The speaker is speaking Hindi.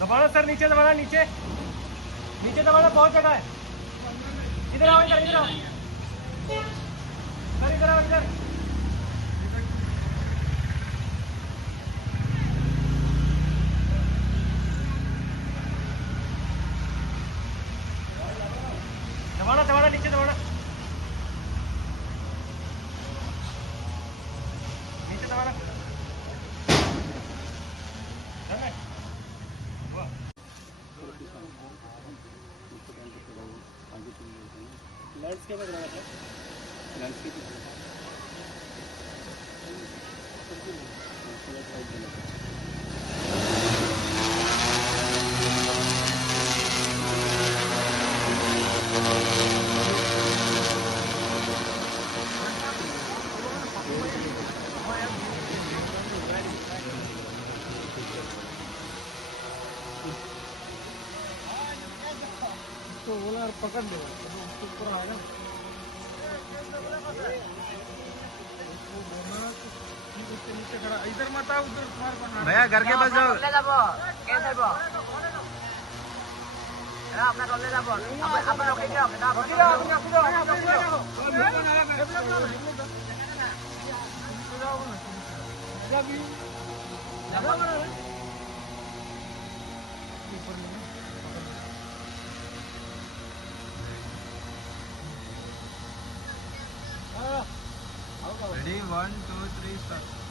दबाना सर, नीचे दबाना, नीचे नीचे दबाना, बहुत जगह है। इधर आओ, इधर आओ सर, इधर आओ, इधर। दबाना दबाना, नीचे दबाना, नीचे दबाना। लैंडस्केप बनाना था, लैंडस्केप तो बोला पकड़ लो, उसके ऊपर आएगा नीचे खड़ा। इधर मत आओ, उधर तुम्हारे भैया घर के पास जाओ। Ready, 1, 2, 3, start.